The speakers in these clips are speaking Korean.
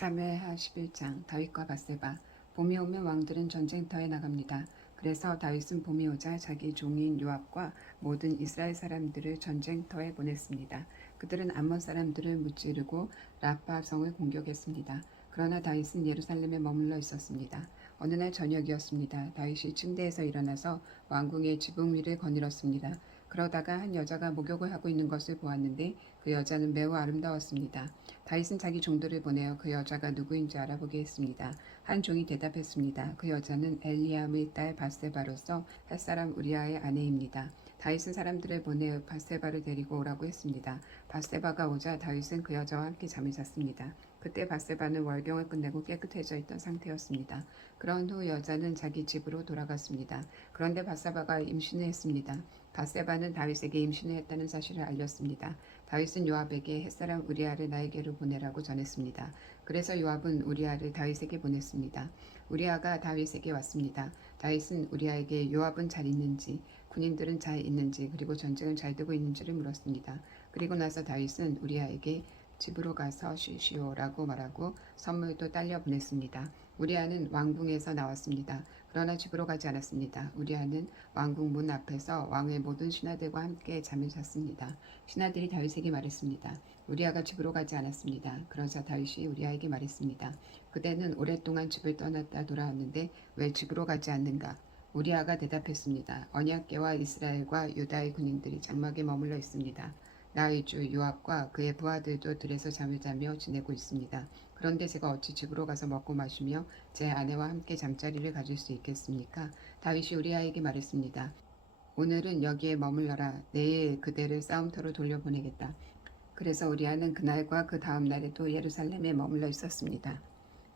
사무엘하 11장. 다윗과 밧세바. 봄이 오면 왕들은 전쟁터에 나갑니다. 그래서 다윗은 봄이 오자 자기 종인 요압과 모든 이스라엘 사람들을 전쟁터에 보냈습니다. 그들은 암몬 사람들을 무찌르고 라파 성을 공격했습니다. 그러나 다윗은 예루살렘에 머물러 있었습니다. 어느 날 저녁이었습니다. 다윗이 침대에서 일어나서 왕궁의 지붕 위를 거닐었습니다. 그러다가 한 여자가 목욕을 하고 있는 것을 보았는데 그 여자는 매우 아름다웠습니다. 다윗은 자기 종들을 보내어 그 여자가 누구인지 알아보게 했습니다. 한 종이 대답했습니다. 그 여자는 엘리암의 딸 밧세바로서 햇사람 우리아의 아내입니다. 다윗은 사람들을 보내어 밧세바를 데리고 오라고 했습니다. 밧세바가 오자 다윗은 그 여자와 함께 잠을 잤습니다. 그때 밧세바는 월경을 끝내고 깨끗해져 있던 상태였습니다. 그런 후 여자는 자기 집으로 돌아갔습니다. 그런데 밧세바가 임신을 했습니다. 밧세바는 다윗에게 임신을 했다는 사실을 알렸습니다. 다윗은 요압에게 햇사람 우리아를 나에게로 보내라고 전했습니다. 그래서 요압은 우리아를 다윗에게 보냈습니다. 우리아가 다윗에게 왔습니다. 다윗은 우리아에게 요압은 잘 있는지, 군인들은 잘 있는지, 그리고 전쟁은 잘 되고 있는지를 물었습니다. 그리고 나서 다윗은 우리아에게 집으로 가서 쉬시오라고 말하고 선물도 딸려 보냈습니다. 우리아는 왕궁에서 나왔습니다. 그러나 집으로 가지 않았습니다. 우리아는 왕궁 문 앞에서 왕의 모든 신하들과 함께 잠을 잤습니다. 신하들이 다윗에게 말했습니다. 우리아가 집으로 가지 않았습니다. 그러자 다윗이 우리아에게 말했습니다. 그대는 오랫동안 집을 떠났다 돌아왔는데 왜 집으로 가지 않는가? 우리아가 대답했습니다. 언약궤와 이스라엘과 유다의 군인들이 장막에 머물러 있습니다. 나의 주 요압과 그의 부하들도 들에서 잠을 자며 지내고 있습니다. 그런데 제가 어찌 집으로 가서 먹고 마시며 제 아내와 함께 잠자리를 가질 수 있겠습니까? 다윗이 우리아에게 말했습니다. 오늘은 여기에 머물러라. 내일 그대를 싸움터로 돌려보내겠다. 그래서 우리아는 그날과 그 다음 날에도 예루살렘에 머물러 있었습니다.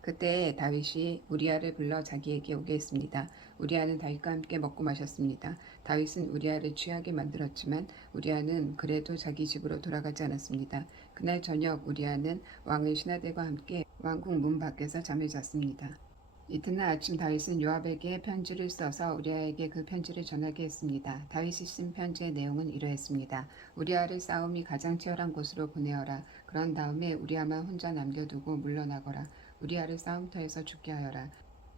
그때 다윗이 우리아를 불러 자기에게 오게 했습니다. 우리아는 다윗과 함께 먹고 마셨습니다. 다윗은 우리아를 취하게 만들었지만 우리아는 그래도 자기 집으로 돌아가지 않았습니다. 그날 저녁 우리아는 왕의 신하들과 함께 왕궁 문 밖에서 잠을 잤습니다. 이튿날 아침 다윗은 요압에게 편지를 써서 우리아에게 그 편지를 전하게 했습니다. 다윗이 쓴 편지의 내용은 이러했습니다. 우리아를 싸움이 가장 치열한 곳으로 보내어라. 그런 다음에 우리아만 혼자 남겨두고 물러나거라. 우리아를 싸움터에서 죽게 하여라.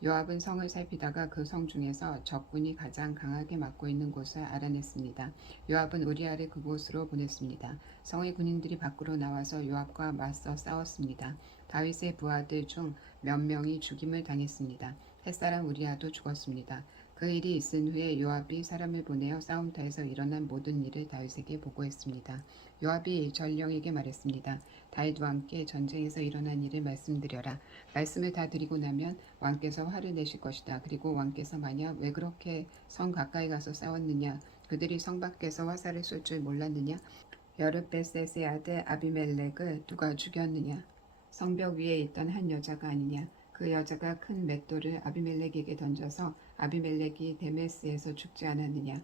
요압은 성을 살피다가 그 성 중에서 적군이 가장 강하게 막고 있는 곳을 알아냈습니다. 요압은 우리아를 그곳으로 보냈습니다. 성의 군인들이 밖으로 나와서 요압과 맞서 싸웠습니다. 다윗의 부하들 중 몇 명이 죽임을 당했습니다. 햇사람 우리아도 죽었습니다. 그 일이 있은 후에 요압이 사람을 보내어 싸움터에서 일어난 모든 일을 다윗에게 보고했습니다. 요압이 전령에게 말했습니다. 다윗과 함께 전쟁에서 일어난 일을 말씀드려라. 말씀을 다 드리고 나면 왕께서 화를 내실 것이다. 그리고 왕께서 만약 왜 그렇게 성 가까이 가서 싸웠느냐? 그들이 성 밖에서 화살을 쏠 줄 몰랐느냐? 여르베셋의 아들 아비멜렉을 누가 죽였느냐? 성벽 위에 있던 한 여자가 아니냐? 그 여자가 큰 맷돌을 아비멜렉에게 던져서 아비멜렉이 데메스에서 죽지 않았느냐?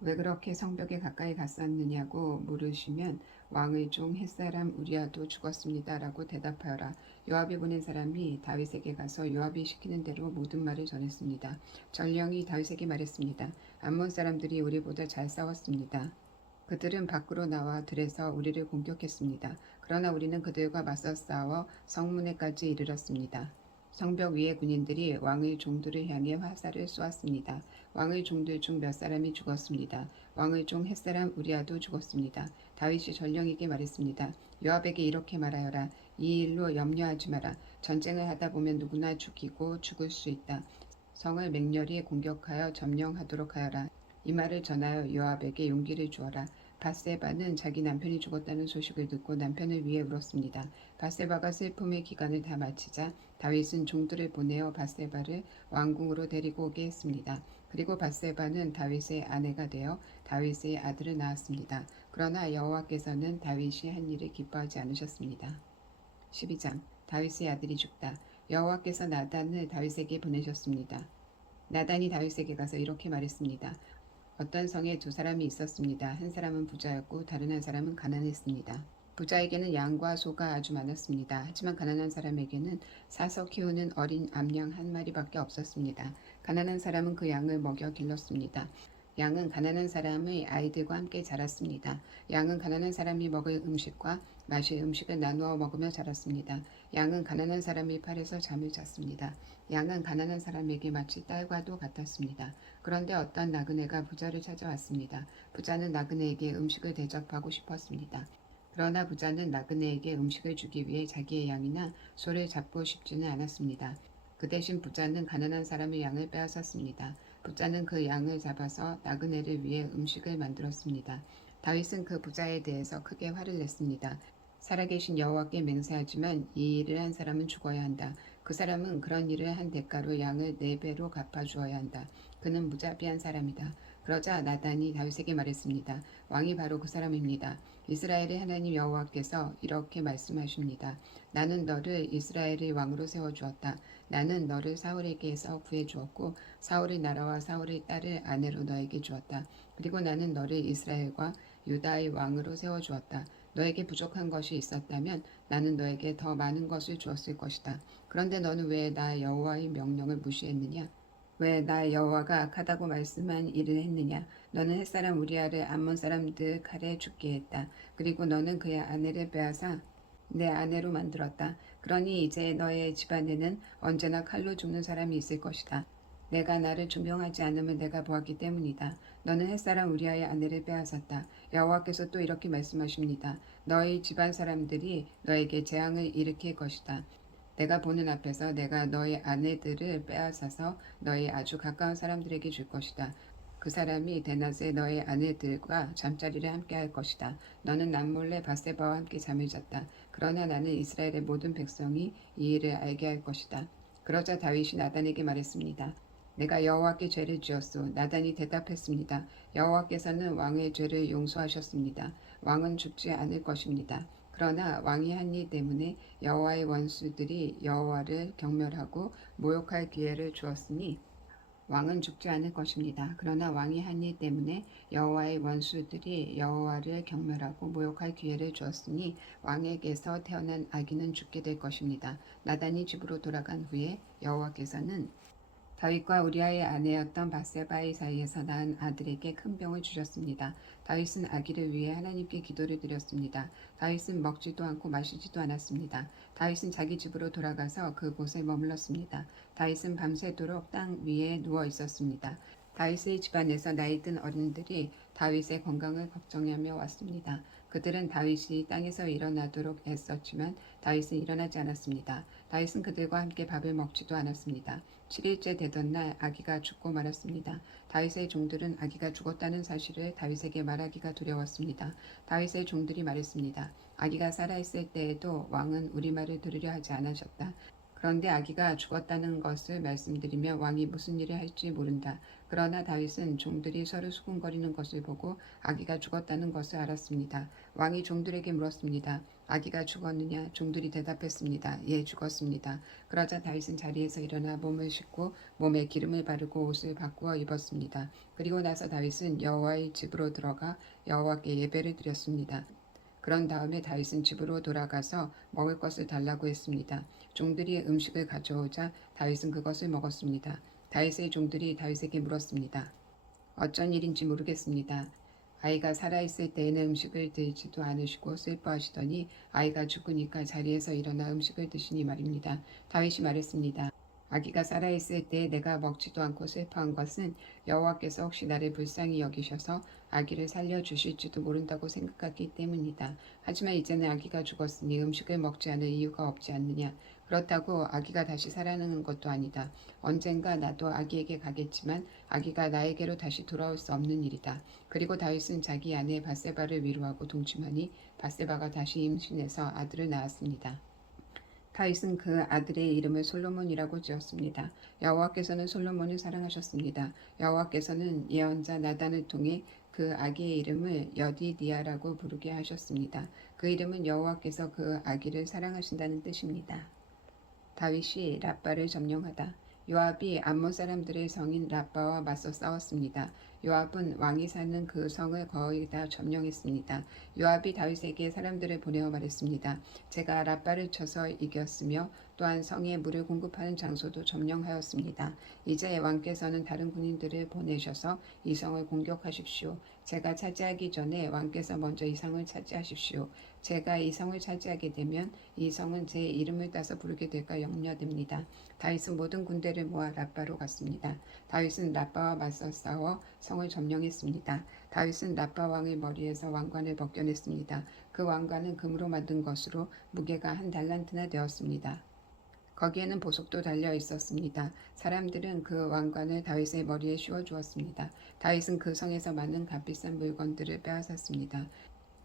왜 그렇게 성벽에 가까이 갔었느냐고 물으시면 왕의 종 햇사람 우리아도 죽었습니다. 라고 대답하여라. 요압이 보낸 사람이 다윗에게 가서 요압이 시키는 대로 모든 말을 전했습니다. 전령이 다윗에게 말했습니다. 암몬 사람들이 우리보다 잘 싸웠습니다. 그들은 밖으로 나와 들에서 우리를 공격했습니다. 그러나 우리는 그들과 맞서 싸워 성문에까지 이르렀습니다. 성벽 위의 군인들이 왕의 종들을 향해 화살을 쏘았습니다. 왕의 종들 중 몇 사람이 죽었습니다. 왕의 종 햇사람 우리아도 죽었습니다. 다윗이 전령에게 말했습니다. 요압에게 이렇게 말하여라. 이 일로 염려하지 마라. 전쟁을 하다 보면 누구나 죽이고 죽을 수 있다. 성을 맹렬히 공격하여 점령하도록 하여라. 이 말을 전하여 요압에게 용기를 주어라. 밧세바는 자기 남편이 죽었다는 소식을 듣고 남편을 위해 울었습니다. 밧세바가 슬픔의 기간을 다 마치자 다윗은 종들을 보내어 밧세바를 왕궁으로 데리고 오게 했습니다. 그리고 밧세바는 다윗의 아내가 되어 다윗의 아들을 낳았습니다. 그러나 여호와께서는 다윗이 한 일을 기뻐하지 않으셨습니다. 12장. 다윗의 아들이 죽다. 여호와께서 나단을 다윗에게 보내셨습니다. 나단이 다윗에게 가서 이렇게 말했습니다. 어떤 성에 두 사람이 있었습니다. 한 사람은 부자였고 다른 한 사람은 가난했습니다. 부자에게는 양과 소가 아주 많았습니다. 하지만 가난한 사람에게는 사서 키우는 어린 암양 한 마리밖에 없었습니다. 가난한 사람은 그 양을 먹여 길렀습니다. 양은 가난한 사람의 아이들과 함께 자랐습니다. 양은 가난한 사람이 먹을 음식과 마실 음식을 나누어 먹으며 자랐습니다. 양은 가난한 사람의 팔에서 잠을 잤습니다. 양은 가난한 사람에게 마치 딸과도 같았습니다. 그런데 어떤 나그네가 부자를 찾아왔습니다. 부자는 나그네에게 음식을 대접하고 싶었습니다. 그러나 부자는 나그네에게 음식을 주기 위해 자기의 양이나 소를 잡고 싶지는 않았습니다. 그 대신 부자는 가난한 사람의 양을 빼앗았습니다. 부자는 그 양을 잡아서 나그네를 위해 음식을 만들었습니다. 다윗은 그 부자에 대해서 크게 화를 냈습니다. 살아계신 여호와께 맹세하지만 이 일을 한 사람은 죽어야 한다. 그 사람은 그런 일을 한 대가로 양을 4배로 갚아주어야 한다. 그는 무자비한 사람이다. 그러자 나단이 다윗에게 말했습니다. 왕이 바로 그 사람입니다. 이스라엘의 하나님 여호와께서 이렇게 말씀하십니다. 나는 너를 이스라엘의 왕으로 세워주었다. 나는 너를 사울에게서 구해주었고 사울의 나라와 사울의 딸을 아내로 너에게 주었다. 그리고 나는 너를 이스라엘과 유다의 왕으로 세워주었다. 너에게 부족한 것이 있었다면 나는 너에게 더 많은 것을 주었을 것이다. 그런데 너는 왜 나 여호와의 명령을 무시했느냐? 왜 나 여호와가 악하다고 말씀한 일을 했느냐? 너는 햇사람 우리아를 암몬 사람들 칼에 죽게 했다. 그리고 너는 그의 아내를 빼앗아 내 아내로 만들었다. 그러니 이제 너의 집안에는 언제나 칼로 죽는 사람이 있을 것이다. 내가 나를 존경하지 않음을 내가 보았기 때문이다. 너는 햇사람 우리아의 아내를 빼앗았다. 여호와께서 또 이렇게 말씀하십니다. 너희 집안 사람들이 너에게 재앙을 일으킬 것이다. 내가 보는 앞에서 내가 너희 아내들을 빼앗아서 너희 아주 가까운 사람들에게 줄 것이다. 그 사람이 대낮에 너희 아내들과 잠자리를 함께 할 것이다. 너는 남몰래 바세바와 함께 잠을 잤다. 그러나 나는 이스라엘의 모든 백성이 이 일을 알게 할 것이다. 그러자 다윗이 나단에게 말했습니다. 내가 여호와께 죄를 지었소. 나단이 대답했습니다. 여호와께서는 왕의 죄를 용서하셨습니다. 왕은 죽지 않을 것입니다. 그러나 왕이 한 일 때문에 여호와의 원수들이 여호와를 경멸하고 모욕할 기회를 주었으니 왕은 죽지 않을 것입니다. 그러나 왕이 한 일 때문에 여호와의 원수들이 여호와를 경멸하고 모욕할 기회를 주었으니 왕에게서 태어난 아기는 죽게 될 것입니다. 나단이 집으로 돌아간 후에 여호와께서는 다윗과 우리아의 아내였던 바세바의 사이에서 낳은 아들에게 큰 병을 주셨습니다. 다윗은 아기를 위해 하나님께 기도를 드렸습니다. 다윗은 먹지도 않고 마시지도 않았습니다. 다윗은 자기 집으로 돌아가서 그곳에 머물렀습니다. 다윗은 밤새도록 땅 위에 누워 있었습니다. 다윗의 집안에서 나이 든 어른들이 다윗의 건강을 걱정하며 왔습니다. 그들은 다윗이 땅에서 일어나도록 애썼지만 다윗은 일어나지 않았습니다. 다윗은 그들과 함께 밥을 먹지도 않았습니다. 7일째 되던 날 아기가 죽고 말았습니다. 다윗의 종들은 아기가 죽었다는 사실을 다윗에게 말하기가 두려웠습니다. 다윗의 종들이 말했습니다. 아기가 살아있을 때에도 왕은 우리 말을 들으려 하지 않으셨다. 그런데 아기가 죽었다는 것을 말씀드리며 왕이 무슨 일을 할지 모른다. 그러나 다윗은 종들이 서로 수군거리는 것을 보고 아기가 죽었다는 것을 알았습니다. 왕이 종들에게 물었습니다. 아기가 죽었느냐? 종들이 대답했습니다. 예, 죽었습니다. 그러자 다윗은 자리에서 일어나 몸을 씻고 몸에 기름을 바르고 옷을 바꾸어 입었습니다. 그리고 나서 다윗은 여호와의 집으로 들어가 여호와께 예배를 드렸습니다. 그런 다음에 다윗은 집으로 돌아가서 먹을 것을 달라고 했습니다. 종들이 음식을 가져오자 다윗은 그것을 먹었습니다. 다윗의 종들이 다윗에게 물었습니다. 어쩐 일인지 모르겠습니다. 아이가 살아있을 때에는 음식을 드시지도 않으시고 슬퍼하시더니 아이가 죽으니까 자리에서 일어나 음식을 드시니 말입니다. 다윗이 말했습니다. 아기가 살아있을 때 내가 먹지도 않고 슬퍼한 것은 여호와께서 혹시 나를 불쌍히 여기셔서 아기를 살려주실지도 모른다고 생각했기 때문이다. 하지만 이제는 아기가 죽었으니 음식을 먹지 않을 이유가 없지 않느냐. 그렇다고 아기가 다시 살아나는 것도 아니다. 언젠가 나도 아기에게 가겠지만 아기가 나에게로 다시 돌아올 수 없는 일이다. 그리고 다윗은 자기 아내 바세바를 위로하고 동침하니 바세바가 다시 임신해서 아들을 낳았습니다. 다윗은 그 아들의 이름을 솔로몬이라고 지었습니다. 여호와께서는 솔로몬을 사랑하셨습니다. 여호와께서는 예언자 나단을 통해 그 아기의 이름을 여디디아라고 부르게 하셨습니다. 그 이름은 여호와께서 그 아기를 사랑하신다는 뜻입니다. 다윗이 랍바를 점령하다. 요압이 암몬 사람들의 성인 랍바와 맞서 싸웠습니다. 요압은 왕이 사는 그 성을 거의 다 점령했습니다. 요압이 다윗에게 사람들을 보내어 말했습니다. 제가 랍바를 쳐서 이겼으며 또한 성에 물을 공급하는 장소도 점령하였습니다. 이제 왕께서는 다른 군인들을 보내셔서 이 성을 공격하십시오. 제가 차지하기 전에 왕께서 먼저 이 성을 차지하십시오. 제가 이 성을 차지하게 되면 이 성은 제 이름을 따서 부르게 될까 염려됩니다. 다윗은 모든 군대를 모아 라빠로 갔습니다. 다윗은 라빠와 맞서 싸워 성을 점령했습니다. 다윗은 라빠 왕의 머리에서 왕관을 벗겨냈습니다. 그 왕관은 금으로 만든 것으로 무게가 한 달란트나 되었습니다. 거기에는 보석도 달려 있었습니다. 사람들은 그 왕관을 다윗의 머리에 씌워 주었습니다. 다윗은 그 성에서 많은 값비싼 물건들을 빼앗았습니다.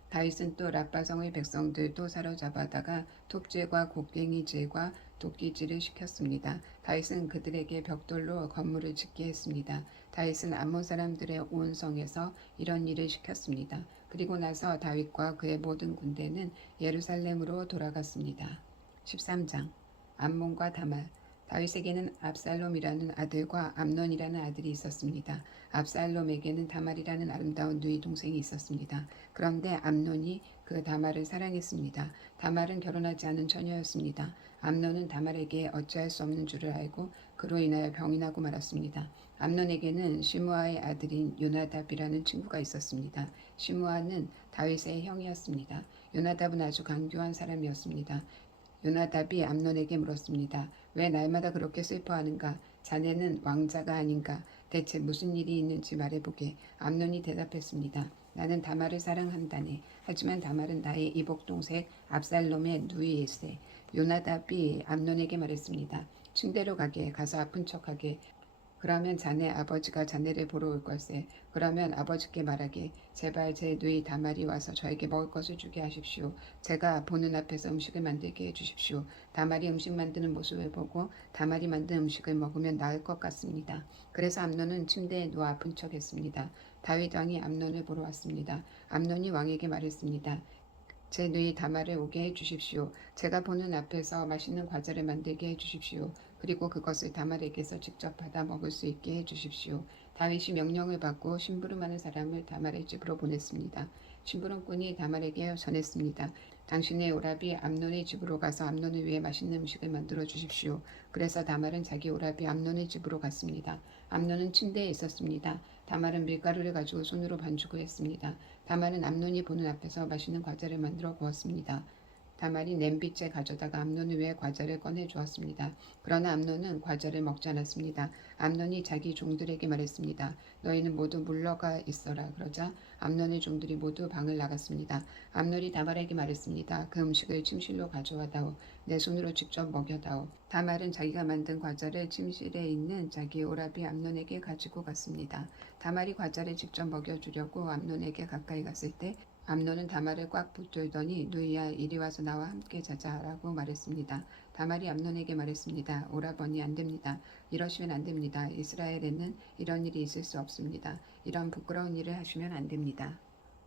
다윗은 또 라빠성의 백성들도 사로잡아다가 톱질과 곡괭이질과 도끼질을 시켰습니다. 다윗은 그들에게 벽돌로 건물을 짓게 했습니다. 다윗은 암몬 사람들의 온 성에서 이런 일을 시켰습니다. 그리고 나서 다윗과 그의 모든 군대는 예루살렘으로 돌아갔습니다. 13장 암몬과 다말. 다윗에게는 압살롬이라는 아들과 암논이라는 아들이 있었습니다. 압살롬에게는 다말이라는 아름다운 누이 동생이 있었습니다. 그런데 암논이 그 다말을 사랑했습니다. 다말은 결혼하지 않은 처녀였습니다. 암논은 다말에게 어찌할 수 없는 줄을 알고 그로 인하여 병이 나고 말았습니다. 암논에게는 시므아의 아들인 요나답이라는 친구가 있었습니다. 시므아는 다윗의 형이었습니다. 요나답은 아주 강교한 사람이었습니다. 요나답이 암논에게 물었습니다. 왜 날마다 그렇게 슬퍼하는가? 자네는 왕자가 아닌가? 대체 무슨 일이 있는지 말해보게. 암논이 대답했습니다. 나는 다말을 사랑한다네. 하지만 다말은 나의 이복동생 압살롬의 누이일세. 요나답이 암논에게 말했습니다. 침대로 가게. 가서 아픈 척하게. 그러면 자네 아버지가 자네를 보러 올 걸세. 그러면 아버지께 말하게. 제발 제 누이 다말이 와서 저에게 먹을 것을 주게 하십시오. 제가 보는 앞에서 음식을 만들게 해주십시오. 다말이 음식 만드는 모습을 보고 다말이 만든 음식을 먹으면 나을 것 같습니다. 그래서 암논은 침대에 누워 아픈 척했습니다. 다윗 왕이 암논을 보러 왔습니다. 암논이 왕에게 말했습니다. 제 누이 다말을 오게 해주십시오. 제가 보는 앞에서 맛있는 과자를 만들게 해주십시오. 그리고 그것을 다말에게서 직접 받아 먹을 수 있게 해주십시오. 다윗이 명령을 받고 심부름하는 사람을 다말의 집으로 보냈습니다. 심부름꾼이 다말에게 전했습니다. 당신의 오라비 암논의 집으로 가서 암논을 위해 맛있는 음식을 만들어 주십시오. 그래서 다말은 자기 오라비 암논의 집으로 갔습니다. 암논은 침대에 있었습니다. 다말은 밀가루를 가지고 손으로 반죽을 했습니다. 다말은 암논이 보는 앞에서 맛있는 과자를 만들어 구웠습니다. 다말이 냄비째 가져다가 암논을 위해 과자를 꺼내 주었습니다. 그러나 암논은 과자를 먹지 않았습니다. 암논이 자기 종들에게 말했습니다. 너희는 모두 물러가 있어라. 그러자 암논의 종들이 모두 방을 나갔습니다. 암논이 다말에게 말했습니다. 그 음식을 침실로 가져와다오. 내 손으로 직접 먹여다오. 다말은 자기가 만든 과자를 침실에 있는 자기 오라비 암논에게 가지고 갔습니다. 다말이 과자를 직접 먹여주려고 암논에게 가까이 갔을 때 암논은 다말을 꽉 붙들더니 누이야 이리 와서 나와 함께 자자라고 말했습니다. 다말이 암논에게 말했습니다. 오라버니 안 됩니다. 이러시면 안 됩니다. 이스라엘에는 이런 일이 있을 수 없습니다. 이런 부끄러운 일을 하시면 안 됩니다.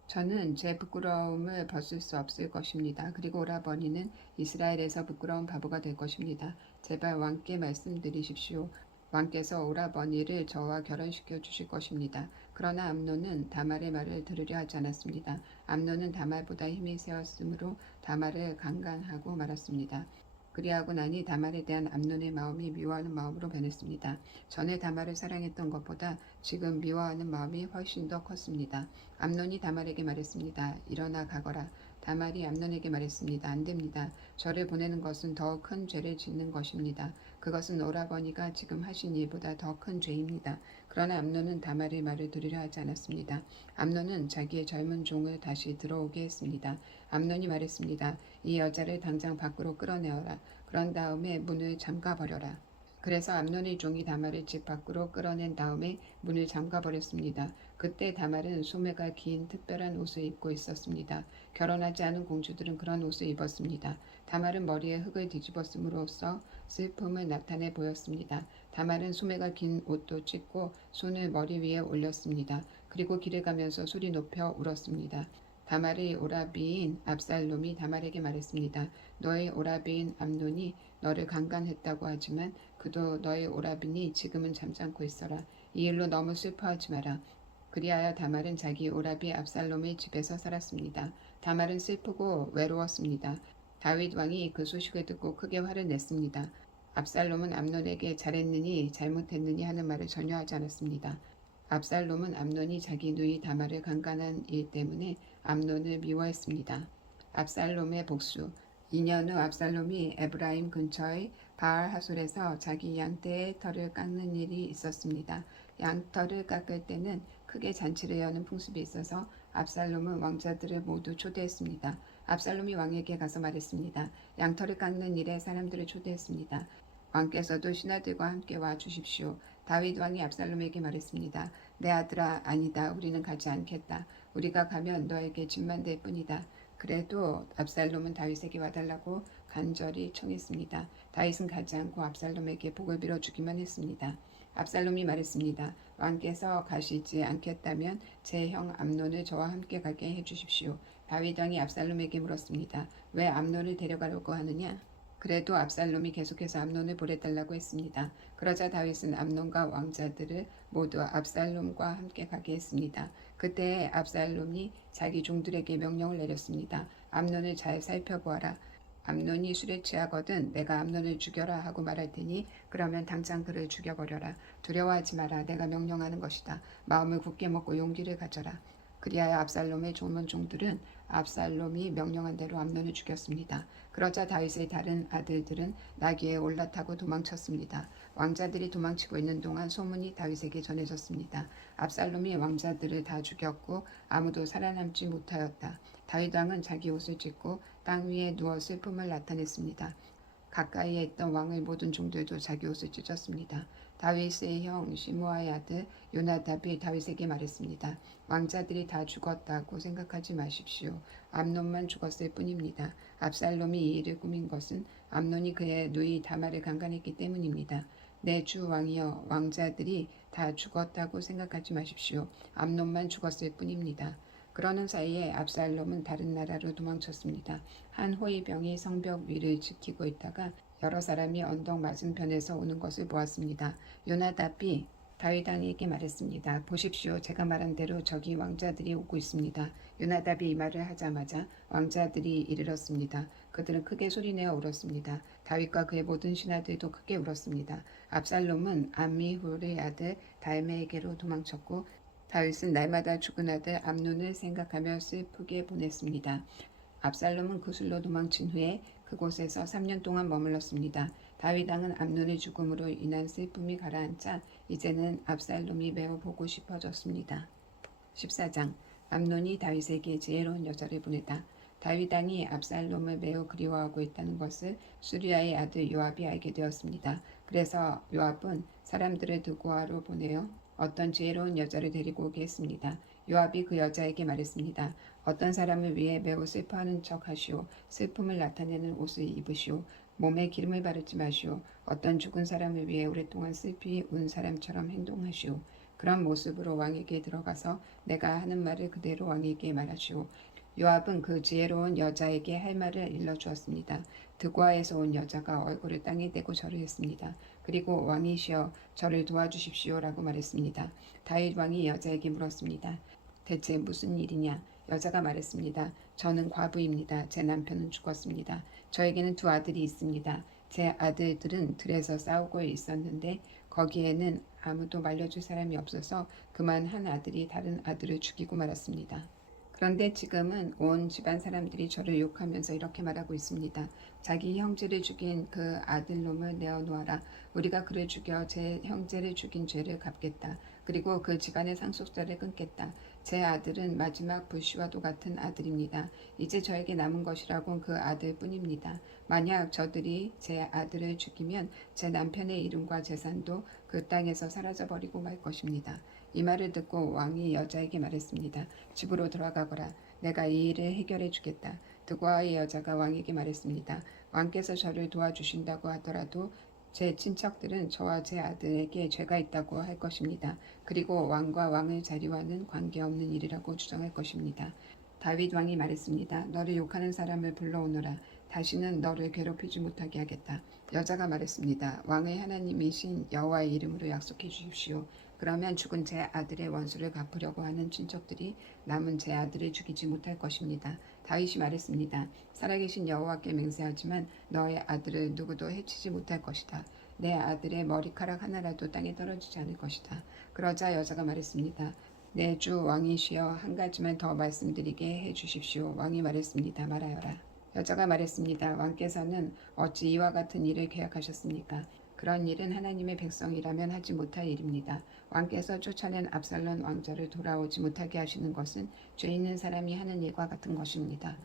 저는 제 부끄러움을 벗을 수 없을 것입니다. 그리고 오라버니는 이스라엘에서 부끄러운 바보가 될 것입니다. 제발 왕께 말씀드리십시오. 왕께서 오라버니를 저와 결혼시켜 주실 것입니다. 그러나 암논은 다말의 말을 들으려 하지 않았습니다. 암논은 다말보다 힘이 세었으므로 다말을 강간하고 말았습니다. 그리하고 나니 다말에 대한 암논의 마음이 미워하는 마음으로 변했습니다. 전에 다말을 사랑했던 것보다 지금 미워하는 마음이 훨씬 더 컸습니다. 암논이 다말에게 말했습니다. 일어나 가거라. 다말이 암논에게 말했습니다. 안 됩니다. 저를 보내는 것은 더 큰 죄를 짓는 것입니다. 그것은 오라버니가 지금 하신 일보다 더 큰 죄입니다. 그러나 암논은 다말의 말을 들으려 하지 않았습니다. 암논은 자기의 젊은 종을 다시 들어오게 했습니다. 암논이 말했습니다. 이 여자를 당장 밖으로 끌어내어라. 그런 다음에 문을 잠가버려라. 그래서 암논의 종이 다말을 집 밖으로 끌어낸 다음에 문을 잠가버렸습니다. 그때 다말은 소매가 긴 특별한 옷을 입고 있었습니다. 결혼하지 않은 공주들은 그런 옷을 입었습니다. 다말은 머리에 흙을 뒤집었음으로써 슬픔을 나타내 보였습니다. 다말은 소매가 긴 옷도 찢고 손을 머리 위에 올렸습니다. 그리고 길을 가면서 소리 높여 울었습니다. 다말의 오라비인 압살롬이 다말에게 말했습니다. 너의 오라비인 암논이 너를 강간했다고 하지만 그도 너의 오라비니 지금은 잠잠고 있어라. 이 일로 너무 슬퍼하지 마라. 그리하여 다말은 자기 오라비 압살롬의 집에서 살았습니다. 다말은 슬프고 외로웠습니다. 다윗 왕이 그 소식을 듣고 크게 화를 냈습니다. 압살롬은 암논에게 잘했느니 잘못했느니 하는 말을 전혀 하지 않았습니다. 압살롬은 암논이 자기 누이 다말을 강간한 일 때문에 암논을 미워했습니다. 압살롬의 복수. 2년 후 압살롬이 에브라임 근처의 바알 하솔에서 자기 양떼의 털을 깎는 일이 있었습니다. 양털을 깎을 때는 크게 잔치를 여는 풍습이 있어서 압살롬은 왕자들을 모두 초대했습니다. 압살롬이 왕에게 가서 말했습니다. 양털을 깎는 일에 사람들을 초대했습니다. 왕께서도 신하들과 함께 와 주십시오. 다윗 왕이 압살롬에게 말했습니다. 내 아들아, 아니다. 우리는 가지 않겠다. 우리가 가면 너에게 짐만 될 뿐이다. 그래도 압살롬은 다윗에게 와달라고 간절히 청했습니다. 다윗은 가지 않고 압살롬에게 복을 빌어주기만 했습니다. 압살롬이 말했습니다. 왕께서 가시지 않겠다면 제 형 암논을 저와 함께 가게 해주십시오. 다윗 왕이 압살롬에게 물었습니다. 왜 암논을 데려가려고 하느냐? 그래도 압살롬이 계속해서 암논을 보내달라고 했습니다. 그러자 다윗은 암논과 왕자들을 모두 압살롬과 함께 가게 했습니다. 그때 압살롬이 자기 종들에게 명령을 내렸습니다. 암논을 잘 살펴보아라. 암논이 술에 취하거든 내가 암논을 죽여라 하고 말할 테니 그러면 당장 그를 죽여버려라. 두려워하지 마라. 내가 명령하는 것이다. 마음을 굳게 먹고 용기를 가져라. 그리하여 압살롬의 종들은 압살롬이 명령한 대로 암논을 죽였습니다. 그러자 다윗의 다른 아들들은 나귀에 올라타고 도망쳤습니다. 왕자들이 도망치고 있는 동안 소문이 다윗에게 전해졌습니다. 압살롬이 왕자들을 다 죽였고 아무도 살아남지 못하였다. 다윗 왕은 자기 옷을 찢고 땅 위에 누워 슬픔을 나타냈습니다. 가까이에 있던 왕의 모든 종들도 자기 옷을 찢었습니다. 다윗의 형 시므아의 아들 요나답이 다윗에게 말했습니다. 왕자들이 다 죽었다고 생각하지 마십시오. 암논만 죽었을 뿐입니다. 압살롬이 이 일을 꾸민 것은 암논이 그의 누이 다말을 강간했기 때문입니다. 내 주 왕이여, 왕자들이 다 죽었다고 생각하지 마십시오. 암논만 죽었을 뿐입니다. 그러는 사이에 압살롬은 다른 나라로 도망쳤습니다. 한 호위병이 성벽 위를 지키고 있다가 여러 사람이 언덕 맞은편에서 오는 것을 보았습니다. 요나답이 다윗 왕에게 말했습니다. 보십시오. 제가 말한 대로 저기 왕자들이 오고 있습니다. 요나답이 이 말을 하자마자 왕자들이 이르렀습니다. 그들은 크게 소리내어 울었습니다. 다윗과 그의 모든 신하들도 크게 울었습니다. 압살롬은 암미훌의 아들 달메에게로 도망쳤고 다윗은 날마다 죽은 아들 암논을 생각하며 슬프게 보냈습니다. 압살롬은 구슬로 도망친 후에 그곳에서 3년 동안 머물렀습니다. 다윗 왕은 암논의 죽음으로 인한 슬픔이 가라앉자 이제는 압살롬이 매우 보고 싶어졌습니다. 14장 암논이 다윗에게 지혜로운 여자를 보내다. 다윗 왕이 압살롬을 매우 그리워하고 있다는 것을 수리아의 아들 요압이 알게 되었습니다. 그래서 요압은 사람들을 드고아로 보내어 어떤 지혜로운 여자를 데리고 오게 했습니다. 요압이 그 여자에게 말했습니다. 어떤 사람을 위해 매우 슬퍼하는 척 하시오. 슬픔을 나타내는 옷을 입으시오. 몸에 기름을 바르지 마시오. 어떤 죽은 사람을 위해 오랫동안 슬피 운 사람처럼 행동하시오. 그런 모습으로 왕에게 들어가서 내가 하는 말을 그대로 왕에게 말하시오. 요압은 그 지혜로운 여자에게 할 말을 일러주었습니다. 드고아에서 온 여자가 얼굴을 땅에 대고 절을 했습니다. 그리고 왕이시여 저를 도와주십시오라고 말했습니다. 다윗 왕이 여자에게 물었습니다. 대체 무슨 일이냐? 여자가 말했습니다. 저는 과부입니다. 제 남편은 죽었습니다. 저에게는 두 아들이 있습니다. 제 아들들은 들에서 싸우고 있었는데 거기에는 아무도 말려줄 사람이 없어서 그만 한 아들이 다른 아들을 죽이고 말았습니다. 그런데 지금은 온 집안 사람들이 저를 욕하면서 이렇게 말하고 있습니다. 자기 형제를 죽인 그 아들놈을 내어놓아라. 우리가 그를 죽여 제 형제를 죽인 죄를 갚겠다. 그리고 그 집안의 상속자를 끊겠다. 제 아들은 마지막 불시와도 같은 아들입니다. 이제 저에게 남은 것이라곤 그 아들뿐입니다. 만약 저들이 제 아들을 죽이면 제 남편의 이름과 재산도 그 땅에서 사라져버리고 말 것입니다. 이 말을 듣고 왕이 여자에게 말했습니다. 집으로 돌아가거라. 내가 이 일을 해결해 주겠다. 드고아의 여자가 왕에게 말했습니다. 왕께서 저를 도와주신다고 하더라도 제 친척들은 저와 제 아들에게 죄가 있다고 할 것입니다. 그리고 왕과 왕의 자리와는 관계없는 일이라고 주장할 것입니다. 다윗 왕이 말했습니다. 너를 욕하는 사람을 불러오너라. 다시는 너를 괴롭히지 못하게 하겠다. 여자가 말했습니다. 왕의 하나님이신 여호와의 이름으로 약속해 주십시오. 그러면 죽은 제 아들의 원수를 갚으려고 하는 친척들이 남은 제 아들을 죽이지 못할 것입니다. 다윗이 말했습니다. 살아계신 여호와께 맹세하지만 너의 아들을 누구도 해치지 못할 것이다. 내 아들의 머리카락 하나라도 땅에 떨어지지 않을 것이다. 그러자 여자가 말했습니다. 내 주 왕이시여 한 가지만 더 말씀드리게 해 주십시오. 왕이 말했습니다. 말하여라. 여자가 말했습니다. 왕께서는 어찌 이와 같은 일을 계약하셨습니까? 그런 일은 하나님의 백성이라면 하지 못할 일입니다. 왕께서 쫓아낸 압살롬 왕자를 돌아오지 못하게 하시는 것은 죄 있는 사람이 하는 일과 같은 것입니다.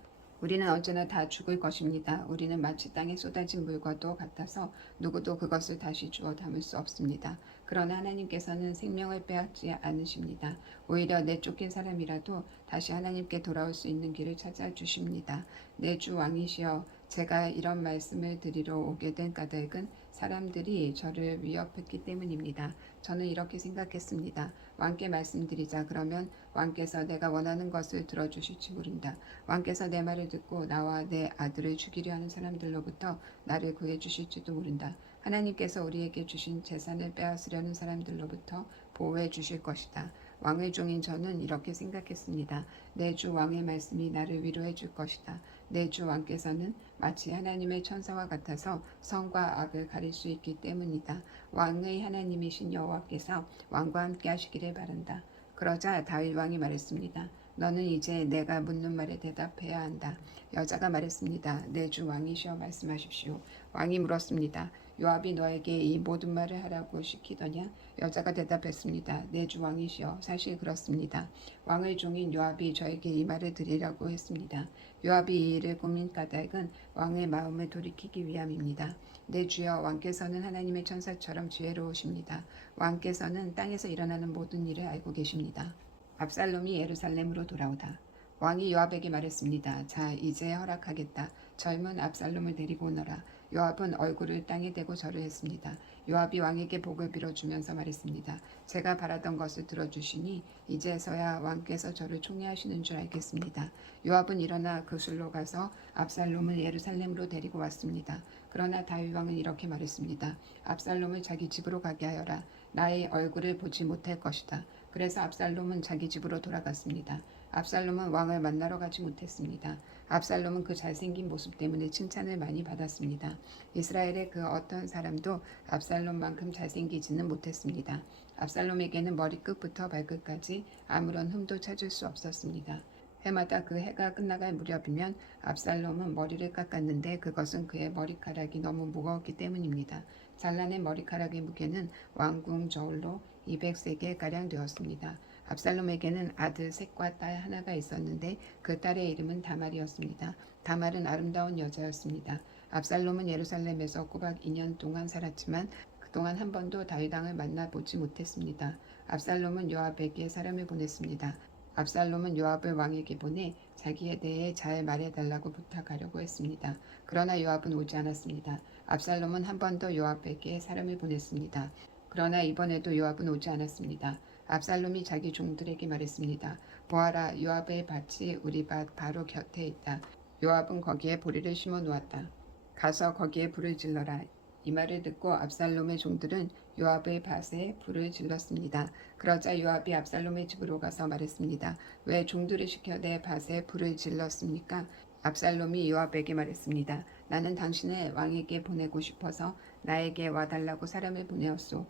우리는 언제나 다 죽을 것입니다. 우리는 마치 땅에 쏟아진 물과도 같아서 누구도 그것을 다시 주워 담을 수 없습니다. 그러나 하나님께서는 생명을 빼앗지 않으십니다. 오히려 내쫓긴 사람이라도 다시 하나님께 돌아올 수 있는 길을 찾아주십니다. 내 주 왕이시여, 제가 이런 말씀을 드리러 오게 된 까닭은 사람들이 저를 위협했기 때문입니다. 저는 이렇게 생각했습니다. 왕께 말씀드리자. 그러면 왕께서 내가 원하는 것을 들어주실지 모른다. 왕께서 내 말을 듣고 나와 내 아들을 죽이려 하는 사람들로부터 나를 구해주실지도 모른다. 하나님께서 우리에게 주신 재산을 빼앗으려는 사람들로부터 보호해 주실 것이다. 왕의 종인 저는 이렇게 생각했습니다. 내 주 왕의 말씀이 나를 위로해 줄 것이다. 내 주 왕께서는 마치 하나님의 천사와 같아서 선과 악을 가릴 수 있기 때문이다. 왕의 하나님이신 여호와께서 왕과 함께 하시기를 바란다. 그러자 다윗 왕이 말했습니다. 너는 이제 내가 묻는 말에 대답해야 한다. 여자가 말했습니다. 내 주 왕이시여 말씀하십시오. 왕이 물었습니다. 요압이 너에게 이 모든 말을 하라고 시키더냐? 여자가 대답했습니다. 내 주 왕이시여 사실 그렇습니다. 왕의 종인 요압이 저에게 이 말을 드리라고 했습니다. 요압이 이 일을 꾸민 까닭은 왕의 마음을 돌이키기 위함입니다. 내 주여, 왕께서는 하나님의 천사처럼 지혜로우십니다. 왕께서는 땅에서 일어나는 모든 일을 알고 계십니다. 압살롬이 예루살렘으로 돌아오다. 왕이 요압에게 말했습니다. 자, 이제 허락하겠다. 젊은 압살롬을 데리고 오너라. 요압은 얼굴을 땅에 대고 절을 했습니다. 요압이 왕에게 복을 빌어주면서 말했습니다. 제가 바라던 것을 들어주시니 이제서야 왕께서 저를 총애하시는 줄 알겠습니다. 요압은 일어나 그술로 가서 압살롬을 예루살렘으로 데리고 왔습니다. 그러나 다윗 왕은 이렇게 말했습니다. 압살롬을 자기 집으로 가게 하여라. 나의 얼굴을 보지 못할 것이다. 그래서 압살롬은 자기 집으로 돌아갔습니다. 압살롬은 왕을 만나러 가지 못했습니다. 압살롬은 그 잘생긴 모습 때문에 칭찬을 많이 받았습니다. 이스라엘의 그 어떤 사람도 압살롬만큼 잘생기지는 못했습니다. 압살롬에게는 머리끝부터 발끝까지 아무런 흠도 찾을 수 없었습니다. 해마다 그 해가 끝나갈 무렵이면 압살롬은 머리를 깎았는데 그것은 그의 머리카락이 너무 무거웠기 때문입니다. 잘라낸 머리카락의 무게는 왕궁 저울로 200세겔가량 되었습니다. 압살롬에게는 아들 셋과 딸 하나가 있었는데 그 딸의 이름은 다말이었습니다. 다말은 아름다운 여자였습니다. 압살롬은 예루살렘에서 꼬박 2년 동안 살았지만 그동안 한 번도 다윗 왕을 만나보지 못했습니다. 압살롬은 요압에게 사람을 보냈습니다. 압살롬은 요압을 왕에게 보내 자기에 대해 잘 말해달라고 부탁하려고 했습니다. 그러나 요압은 오지 않았습니다. 압살롬은 한 번 더 요압에게 사람을 보냈습니다. 그러나 이번에도 요압은 오지 않았습니다. 압살롬이 자기 종들에게 말했습니다. 보아라, 요압의 밭이 우리 밭 바로 곁에 있다. 요압은 거기에 보리를 심어 놓았다. 가서 거기에 불을 질러라. 이 말을 듣고 압살롬의 종들은 요압의 밭에 불을 질렀습니다. 그러자 요압이 압살롬의 집으로 가서 말했습니다. 왜 종들을 시켜 내 밭에 불을 질렀습니까? 압살롬이 요압에게 말했습니다. 나는 당신을 왕에게 보내고 싶어서 나에게 와달라고 사람을 보내었소.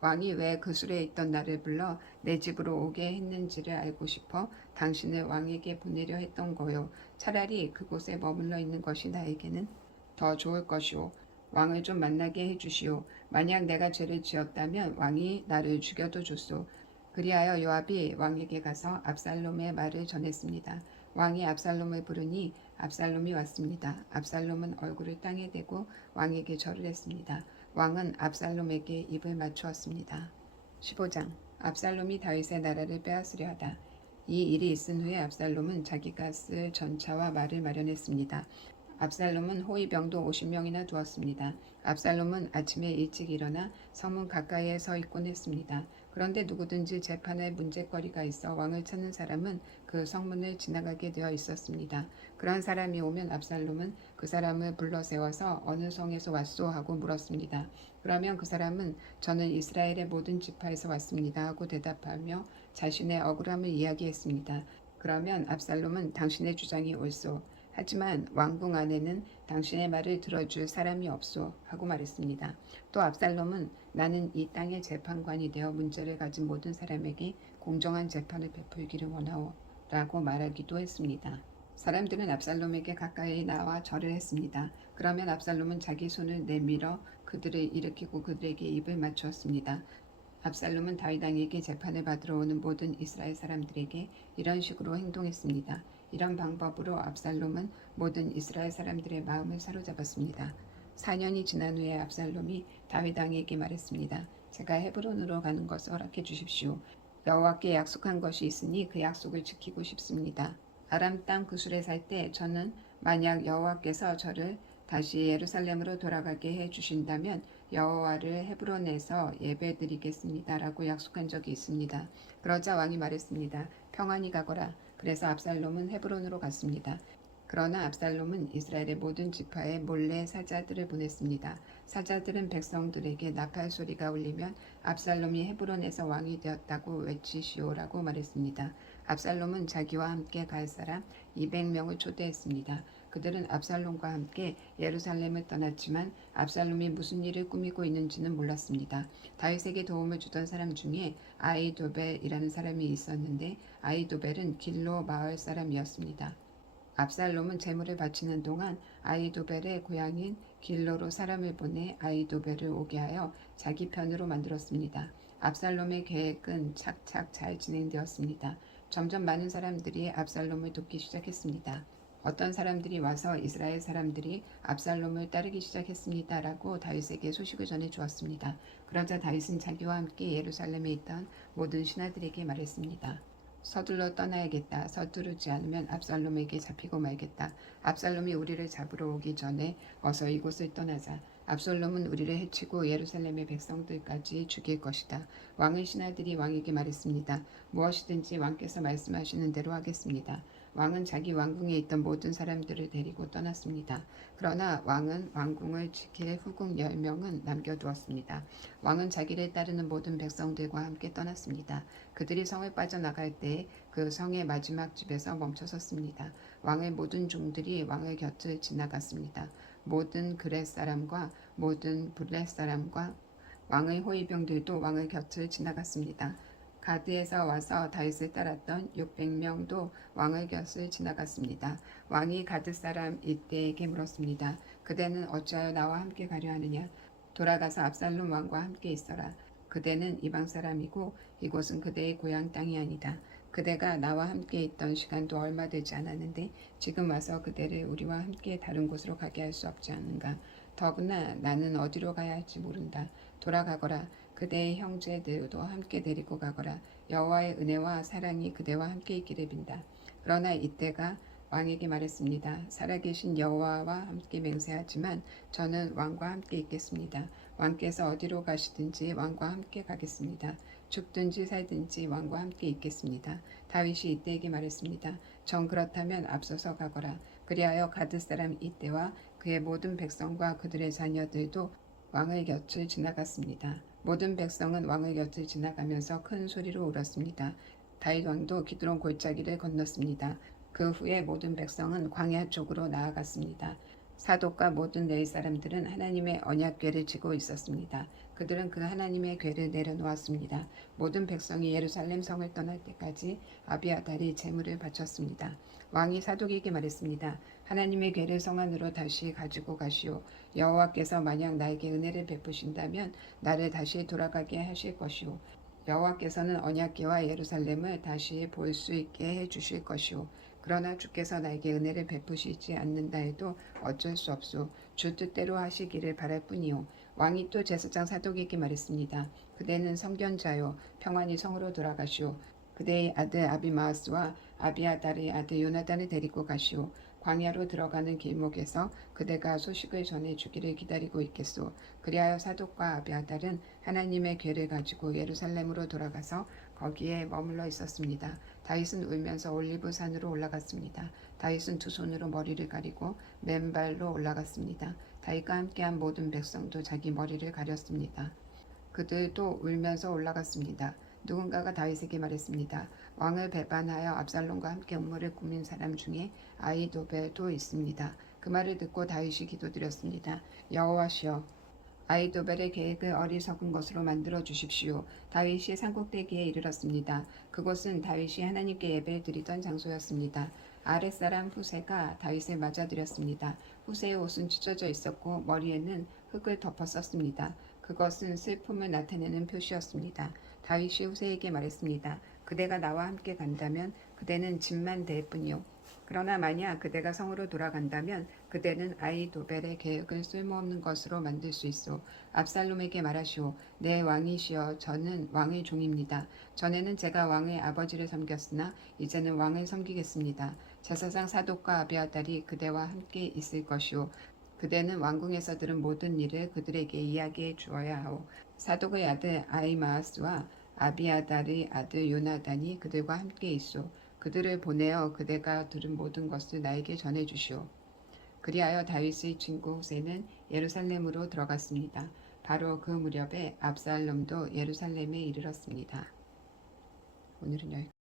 왕이 왜 그술에 있던 나를 불러 내 집으로 오게 했는지를 알고 싶어 당신을 왕에게 보내려 했던 거요. 차라리 그곳에 머물러 있는 것이 나에게는 더 좋을 것이오. 왕을 좀 만나게 해주시오. 만약 내가 죄를 지었다면 왕이 나를 죽여도 좋소. 그리하여 요압이 왕에게 가서 압살롬의 말을 전했습니다. 왕이 압살롬을 부르니 압살롬이 왔습니다. 압살롬은 얼굴을 땅에 대고 왕에게 절을 했습니다. 왕은 압살롬에게 입을 맞추었습니다. 15장. 압살롬이 다윗의 나라를 빼앗으려 하다. 이 일이 있은 후에 압살롬은 자기가 쓸 전차와 말을 마련했습니다. 압살롬은 호위병도 50명이나 두었습니다. 압살롬은 아침에 일찍 일어나 성문 가까이에 서 있곤 했습니다. 그런데 누구든지 재판할 문제거리가 있어 왕을 찾는 사람은 그 성문을 지나가게 되어 있었습니다. 그런 사람이 오면 압살롬은 그 사람을 불러 세워서 어느 성에서 왔소 하고 물었습니다. 그러면 그 사람은 저는 이스라엘의 모든 지파에서 왔습니다 하고 대답하며 자신의 억울함을 이야기했습니다. 그러면 압살롬은 당신의 주장이 옳소. 하지만 왕궁 안에는 당신의 말을 들어줄 사람이 없소 하고 말했습니다. 또 압살롬은 나는 이 땅의 재판관이 되어 문제를 가진 모든 사람에게 공정한 재판을 베풀기를 원하오 라고 말하기도 했습니다. 사람들은 압살롬에게 가까이 나와 절을 했습니다. 그러면 압살롬은 자기 손을 내밀어 그들을 일으키고 그들에게 입을 맞추었습니다. 압살롬은 다윗 왕에게 재판을 받으러 오는 모든 이스라엘 사람들에게 이런 식으로 행동했습니다. 이런 방법으로 압살롬은 모든 이스라엘 사람들의 마음을 사로잡았습니다. 4년이 지난 후에 압살롬이 다윗 왕에게 말했습니다. 제가 헤브론으로 가는 것을 허락해 주십시오. 여호와께 약속한 것이 있으니 그 약속을 지키고 싶습니다. 아람 땅 구술에 살 때 저는 만약 여호와께서 저를 다시 예루살렘으로 돌아가게 해 주신다면 여호와를 헤브론에서 예배드리겠습니다라고 약속한 적이 있습니다. 그러자 왕이 말했습니다. 평안히 가거라. 그래서 압살롬은 헤브론으로 갔습니다. 그러나 압살롬은 이스라엘의 모든 지파에 몰래 사자들을 보냈습니다. 사자들은 백성들에게 나팔 소리가 울리면 압살롬이 헤브론에서 왕이 되었다고 외치시오라고 말했습니다. 압살롬은 자기와 함께 갈 사람 200명을 초대했습니다. 그들은 압살롬과 함께 예루살렘을 떠났지만 압살롬이 무슨 일을 꾸미고 있는지는 몰랐습니다. 다윗에게 도움을 주던 사람 중에 아히도벨이라는 사람이 있었는데 아히도벨은 길로 마을 사람이었습니다. 압살롬은 제물을 바치는 동안 아히도벨의 고향인 길로로 사람을 보내 아히도벨을 오게 하여 자기 편으로 만들었습니다. 압살롬의 계획은 착착 잘 진행되었습니다. 점점 많은 사람들이 압살롬을 돕기 시작했습니다. 어떤 사람들이 와서 이스라엘 사람들이 압살롬을 따르기 시작했습니다라고 다윗에게 소식을 전해 주었습니다. 그러자 다윗은 자기와 함께 예루살렘에 있던 모든 신하들에게 말했습니다. 서둘러 떠나야겠다. 서두르지 않으면 압살롬에게 잡히고 말겠다. 압살롬이 우리를 잡으러 오기 전에 어서 이곳을 떠나자. 압살롬은 우리를 해치고 예루살렘의 백성들까지 죽일 것이다. 왕의 신하들이 왕에게 말했습니다. 무엇이든지 왕께서 말씀하시는 대로 하겠습니다. 왕은 자기 왕궁에 있던 모든 사람들을 데리고 떠났습니다. 그러나 왕은 왕궁을 지킬 후궁 10명은 남겨두었습니다. 왕은 자기를 따르는 모든 백성들과 함께 떠났습니다. 그들이 성을 빠져나갈 때 그 성의 마지막 집에서 멈춰섰습니다. 왕의 모든 종들이 왕의 곁을 지나갔습니다. 모든 그렛 사람과 모든 블렛 사람과 왕의 호위병들도 왕의 곁을 지나갔습니다. 가드에서 와서 다윗을 따랐던 600명도 왕의 곁을 지나갔습니다. 왕이 가드 사람 이때에게 물었습니다. 그대는 어찌하여 나와 함께 가려 하느냐? 돌아가서 압살롬 왕과 함께 있어라. 그대는 이방 사람이고 이곳은 그대의 고향 땅이 아니다. 그대가 나와 함께 있던 시간도 얼마 되지 않았는데 지금 와서 그대를 우리와 함께 다른 곳으로 가게 할 수 없지 않은가? 더구나 나는 어디로 가야 할지 모른다. 돌아가거라. 그대의 형제들도 함께 데리고 가거라. 여호와의 은혜와 사랑이 그대와 함께 있기를 빈다. 그러나 이때가 왕에게 말했습니다. 살아계신 여호와와 함께 맹세하지만 저는 왕과 함께 있겠습니다. 왕께서 어디로 가시든지 왕과 함께 가겠습니다. 죽든지 살든지 왕과 함께 있겠습니다. 다윗이 이때에게 말했습니다. 정 그렇다면 앞서서 가거라. 그리하여 가드 사람 이때와 그의 모든 백성과 그들의 자녀들도 왕의 곁을 지나갔습니다. 모든 백성은 왕의 곁을 지나가면서 큰 소리로 울었습니다. 다윗 왕도 기드론 골짜기를 건넜습니다. 그 후에 모든 백성은 광야 쪽으로 나아갔습니다. 사독과 모든 레위 사람들은 하나님의 언약궤를 지고 있었습니다. 그들은 그 하나님의 궤를 내려놓았습니다. 모든 백성이 예루살렘 성을 떠날 때까지 아비아달이 제물을 바쳤습니다. 왕이 사독에게 말했습니다. 하나님의 궤를 성 안으로 다시 가지고 가시오. 여호와께서 만약 나에게 은혜를 베푸신다면 나를 다시 돌아가게 하실 것이오. 여호와께서는 언약궤와 예루살렘을 다시 볼 수 있게 해주실 것이오. 그러나 주께서 나에게 은혜를 베푸시지 않는다 해도 어쩔 수 없소. 주 뜻대로 하시기를 바랄 뿐이오. 왕이 또 제사장 사독에게 말했습니다. 그대는 성견자요. 평안히 성으로 돌아가시오. 그대의 아들 아비마아스와 아비아달의 아들 요나단을 데리고 가시오. 광야로 들어가는 길목에서 그대가 소식을 전해주기를 기다리고 있겠소. 그리하여 사독과 아비아달은 하나님의 궤를 가지고 예루살렘으로 돌아가서 거기에 머물러 있었습니다. 다윗은 울면서 올리브산으로 올라갔습니다. 다윗은 두 손으로 머리를 가리고 맨발로 올라갔습니다. 다윗과 함께한 모든 백성도 자기 머리를 가렸습니다. 그들도 울면서 올라갔습니다. 누군가가 다윗에게 말했습니다. 왕을 배반하여 압살롬과 함께 음모를 꾸민 사람 중에 아히도벨도 있습니다. 그 말을 듣고 다윗이 기도드렸습니다. 여호와시여, 아히도벨의 계획을 어리석은 것으로 만들어 주십시오. 다윗이 산꼭대기에 이르렀습니다. 그곳은 다윗이 하나님께 예배를 드리던 장소였습니다. 아랫사람 후세가 다윗을 맞아들였습니다. 후세의 옷은 찢어져 있었고 머리에는 흙을 덮어 썼습니다. 그것은 슬픔을 나타내는 표시였습니다. 다윗이 후세에게 말했습니다. 그대가 나와 함께 간다면 그대는 짐만 댈 뿐이요. 그러나 만약 그대가 성으로 돌아간다면 그대는 아히도벨의 계획을 쓸모없는 것으로 만들 수 있어. 압살롬에게 말하시오. 내 왕이시여, 저는 왕의 종입니다. 전에는 제가 왕의 아버지를 섬겼으나 이제는 왕을 섬기겠습니다. 제사장 사독과 아비아달이 그대와 함께 있을 것이오. 그대는 왕궁에서 들은 모든 일을 그들에게 이야기해 주어야 하오. 사독의 아들 아히마아스와 아비아달의 아들 요나단이 그들과 함께 있소. 그들을 보내어 그대가 들은 모든 것을 나에게 전해 주시오. 그리하여 다윗의 친구 후세는 예루살렘으로 들어갔습니다. 바로 그 무렵에 압살롬도 예루살렘에 이르렀습니다. 오늘은 여기까지.